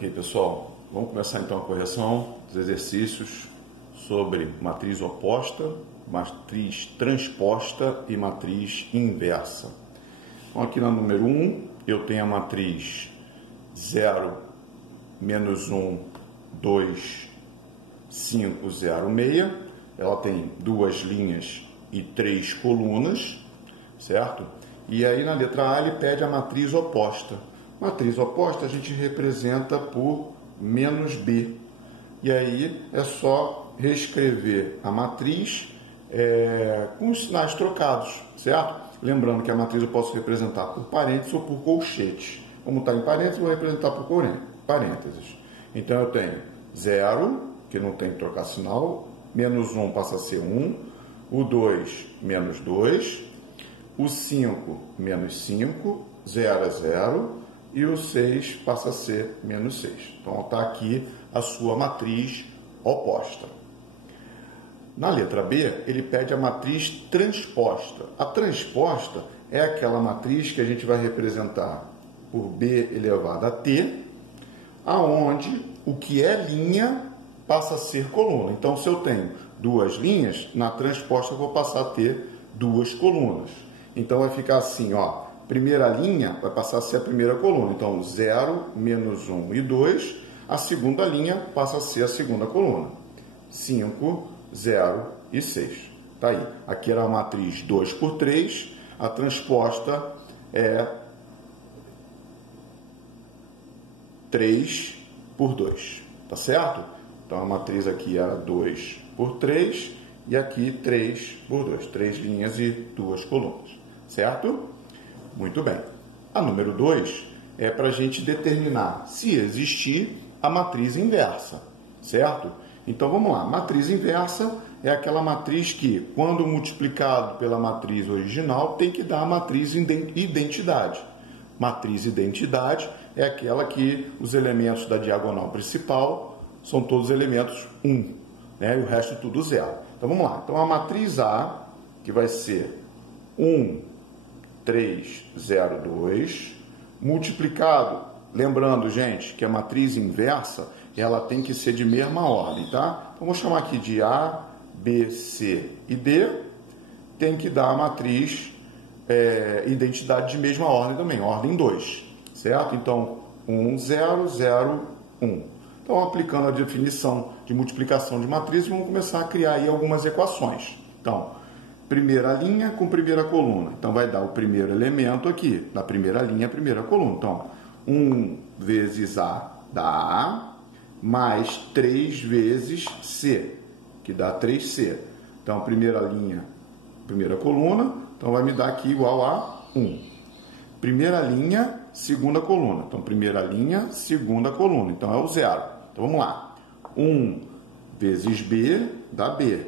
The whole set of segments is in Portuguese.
Ok, pessoal, vamos começar então a correção dos exercícios sobre matriz oposta, matriz transposta e matriz inversa. Então, aqui na número 1, eu tenho a matriz 0, menos 1, 2, 5, 0, 6. Ela tem 2 linhas e 3 colunas, certo? E aí na letra A ele pede a matriz oposta. Matriz oposta a gente representa por menos B. E aí é só reescrever a matriz com os sinais trocados, certo? Lembrando que a matriz eu posso representar por parênteses ou por colchetes. Como está em parênteses, eu vou representar por parênteses. Então eu tenho 0, que não tem que trocar sinal, menos 1 passa a ser 1, o 2 menos 2, o 5 menos 5, 0 é 0, e o 6 passa a ser menos 6. Então está aqui a sua matriz oposta. Na letra B, ele pede a matriz transposta. A transposta é aquela matriz que a gente vai representar por B elevado a T, aonde o que é linha passa a ser coluna. Então, se eu tenho 2 linhas, na transposta eu vou passar a ter 2 colunas. Então, vai ficar assim, ó. Primeira linha vai passar a ser a primeira coluna. Então, 0, menos 1 e 2. A segunda linha passa a ser a segunda coluna. 5, 0 e 6. Tá aí. Aqui era a matriz 2 por 3. A transposta é 3 por 2. Tá certo? Então, a matriz aqui era 2 por 3. E aqui 3 por 2. 3 linhas e 2 colunas. Certo? Muito bem. A número 2 é para a gente determinar se existir a matriz inversa, certo? Então, vamos lá. Matriz inversa é aquela matriz que, quando multiplicado pela matriz original, tem que dar a matriz identidade. Matriz identidade é aquela que os elementos da diagonal principal são todos elementos 1, né? E o resto tudo 0. Então, vamos lá. Então, a matriz A, que vai ser 1, 3, 0, 2, multiplicado, lembrando, gente, que a matriz inversa, ela tem que ser de mesma ordem, tá? Então, vou chamar aqui de A, B, C e D, tem que dar a matriz identidade de mesma ordem também, ordem 2, certo? Então, 1, 0, 0, 1. Então, aplicando a definição de multiplicação de matrizes, vamos começar a criar aí algumas equações. Então, primeira linha com primeira coluna. Então, vai dar o primeiro elemento aqui, na primeira linha, primeira coluna. Então, 1 vezes A dá A, mais 3 vezes C, que dá 3C. Então, primeira linha, primeira coluna, então vai me dar aqui igual a 1. Primeira linha, segunda coluna. Então, primeira linha, segunda coluna. Então, é o 0. Então, vamos lá. 1 vezes B dá B,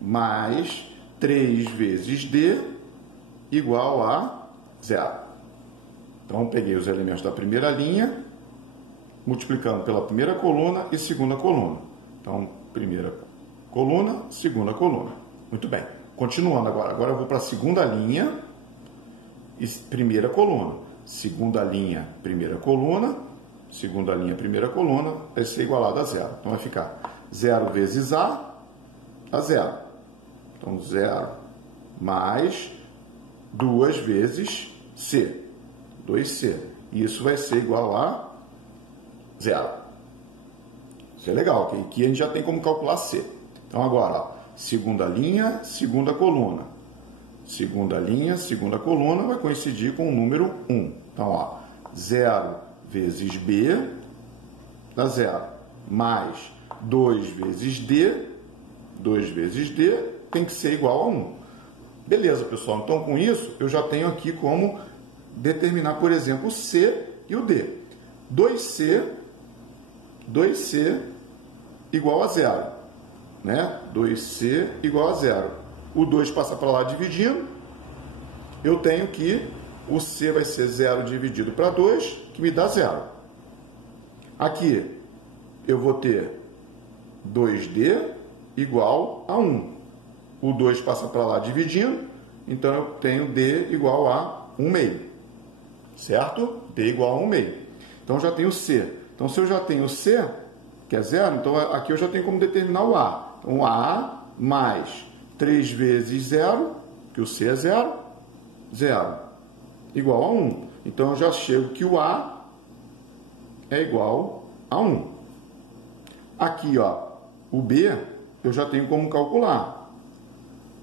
mais 3 vezes D igual a 0. Então, peguei os elementos da primeira linha, multiplicando pela primeira coluna e segunda coluna. Então, primeira coluna, segunda coluna. Muito bem. Continuando agora. Agora eu vou para a segunda linha e primeira coluna. Segunda linha, primeira coluna. Segunda linha, primeira coluna. Vai ser igualado a 0. Então, vai ficar 0 vezes A dá 0. Então, 0 mais 2 vezes C, 2C. E isso vai ser igual a 0. Isso é legal, ok? Aqui a gente já tem como calcular C. Então, agora, ó, segunda linha, segunda coluna. Segunda linha, segunda coluna vai coincidir com o número 1. Então, ó, 0 vezes B dá 0. Mais 2 vezes D, 2 vezes D, tem que ser igual a 1. Beleza, pessoal. Então, com isso, eu já tenho aqui como determinar, por exemplo, o C e o D. 2C igual a 0. Né? 2C igual a 0. O 2 passa para lá dividindo. Eu tenho que o C vai ser 0 dividido para 2, que me dá 0. Aqui, eu vou ter 2D igual a 1. O 2 passa para lá dividindo, então eu tenho D igual a 1 meio. Certo? D igual a 1 meio. Então já tenho C. Então, se eu já tenho C, que é 0, então aqui eu já tenho como determinar o A. Então, A mais 3 vezes 0, que o C é 0, 0, igual a 1. Então, eu já chego que o A é igual a 1. Aqui, ó, o B, eu já tenho como calcular.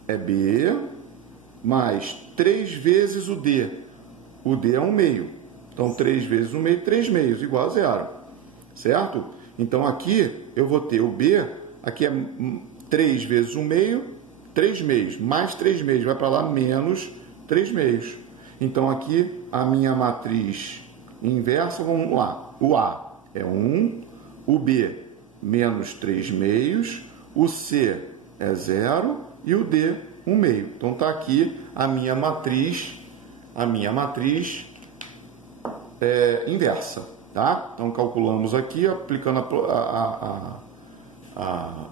É B mais 3 vezes o D. O D é 1 meio. Então, 3 vezes 1 meio, 3 meios, igual a 0. Certo? Então, aqui eu vou ter o B, aqui é 3 vezes 1 meio, 3 meios, mais 3 meios, vai para lá, menos 3 meios. Então, aqui, a minha matriz inversa, vamos lá. O A é 1, o B, menos 3 meios, o C é 0 e o D, 1 meio. Então, está aqui a minha matriz inversa. Tá? Então, calculamos aqui, aplicando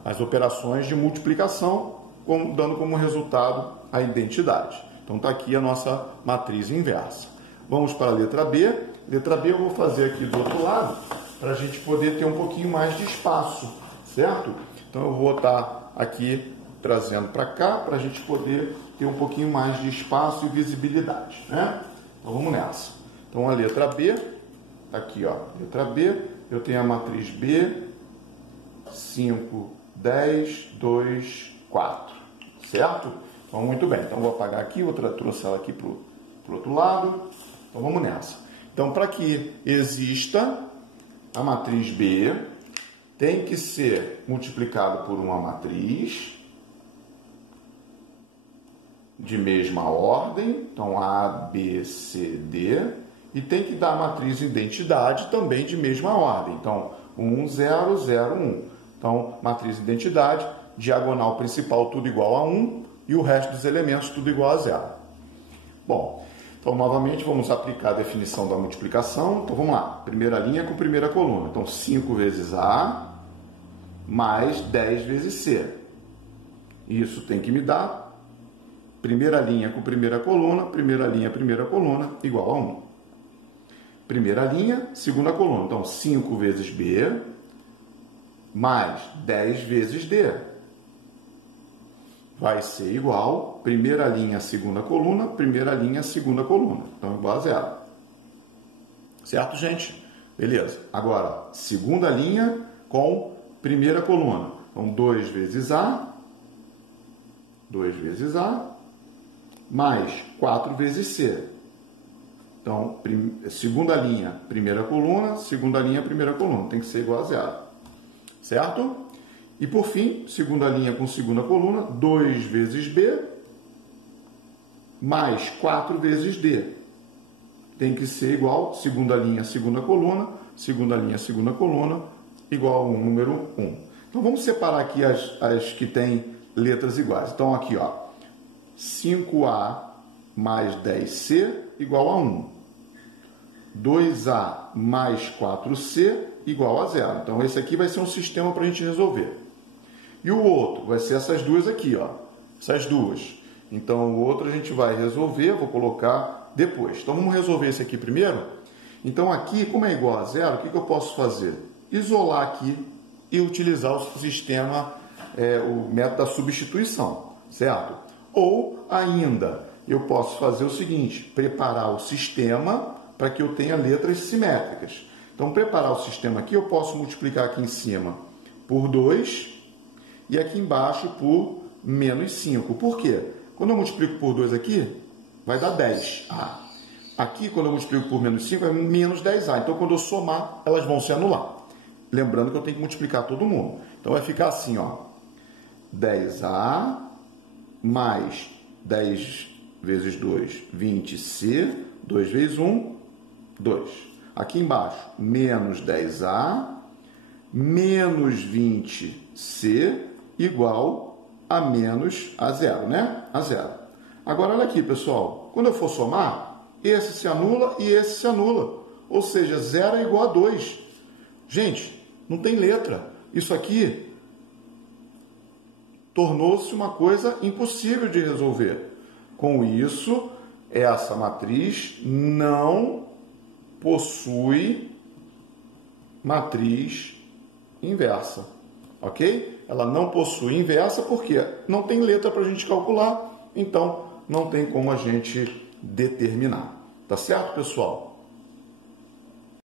as operações de multiplicação, dando como resultado a identidade. Então, está aqui a nossa matriz inversa. Vamos para a letra B. Letra B eu vou fazer aqui do outro lado, para a gente poder ter um pouquinho mais de espaço, certo? Então, eu vou estar aqui trazendo para cá, para a gente poder ter um pouquinho mais de espaço e visibilidade, né? Então, vamos nessa. Então, a letra B, aqui, ó, letra B, eu tenho a matriz B, 5, 10, 2, 4, certo? Então, muito bem. Então, vou apagar aqui, trouxe ela aqui para o outro lado. Então, vamos nessa. Então, para que exista a matriz B, tem que ser multiplicado por uma matriz de mesma ordem. Então, A, B, C, D. E tem que dar a matriz identidade também de mesma ordem. Então, 1, 0, 0, 1. Então, matriz identidade, diagonal principal tudo igual a 1 e o resto dos elementos tudo igual a 0. Bom, então, novamente, vamos aplicar a definição da multiplicação. Então, vamos lá. Primeira linha com primeira coluna. Então, 5 vezes A mais 10 vezes C. Isso tem que me dar primeira linha com primeira coluna, igual a 1. Primeira linha, segunda coluna. Então, 5 vezes B mais 10 vezes D. Vai ser igual, primeira linha, segunda coluna. Então, igual a 0. Certo, gente? Beleza. Agora, segunda linha com primeira coluna. Então, 2 vezes A, mais 4 vezes C. Então, segunda linha, primeira coluna. Tem que ser igual a 0. Certo? E, por fim, segunda linha com segunda coluna, 2 vezes B, mais 4 vezes D. Tem que ser igual, segunda linha, segunda coluna, igual a número 1. Então, vamos separar aqui as que têm letras iguais. Então, aqui, ó, 5A mais 10C igual a 1. 2A mais 4C igual a 0. Então, esse aqui vai ser um sistema para a gente resolver. E o outro vai ser essas duas aqui, ó. Essas duas. Então, o outro a gente vai resolver, vou colocar depois. Então, vamos resolver esse aqui primeiro. Então, aqui, como é igual a 0, o que eu posso fazer? Isolar aqui e utilizar o sistema, o método da substituição, certo? Ou, ainda, eu posso fazer o seguinte, preparar o sistema para que eu tenha letras simétricas. Então, preparar o sistema aqui, eu posso multiplicar aqui em cima por 2 e aqui embaixo por menos 5. Por quê? Quando eu multiplico por 2 aqui, vai dar 10A. Aqui, quando eu multiplico por menos 5, é menos 10A. Então, quando eu somar, elas vão se anular. Lembrando que eu tenho que multiplicar todo mundo. Então, vai ficar assim, ó, 10A mais 10 vezes 2, 20C, 2 vezes 1, 2. Aqui embaixo, menos 10A, menos 20C, igual a menos a 0, né? A 0. Agora, olha aqui, pessoal. Quando eu for somar, esse se anula e esse se anula. Ou seja, 0 é igual a 2. Gente, não tem letra. Isso aqui tornou-se uma coisa impossível de resolver. Com isso, essa matriz não possui matriz inversa, ok? Ela não possui inversa porque não tem letra para a gente calcular, então não tem como a gente determinar. Tá certo, pessoal?